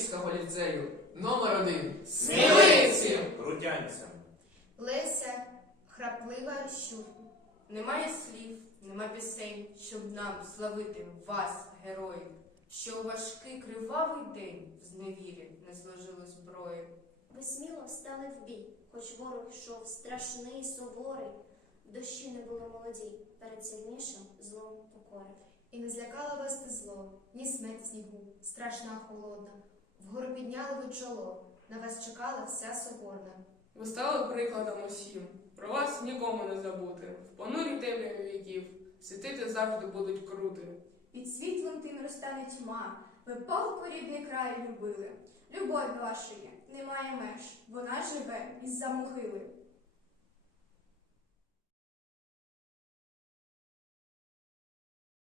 Львівського ліцею номер 1 сміливців! Рудянцям. Леся, храплива щур. Немає слів, нема пісень, щоб нам славити вас, героїв, що у важкий кривавий день в зневірі не зложили зброї. Ви сміло стали в бій, хоч ворог йшов страшний, суворий. Дощі не було молоді, перед сильнішим злом покори. І не злякало вас те зло, ні смерть снігу, страшна холодна. Вгору підняли ви чоло, на вас чекала вся соборна. Ви стали прикладом усім, про вас нікому не забути. В понурі темряві віків світити завжди будуть крути. Під світлом тим розтане тьма, ви палку рідний край любили. Любові вашої немає меж, вона живе із-за могили.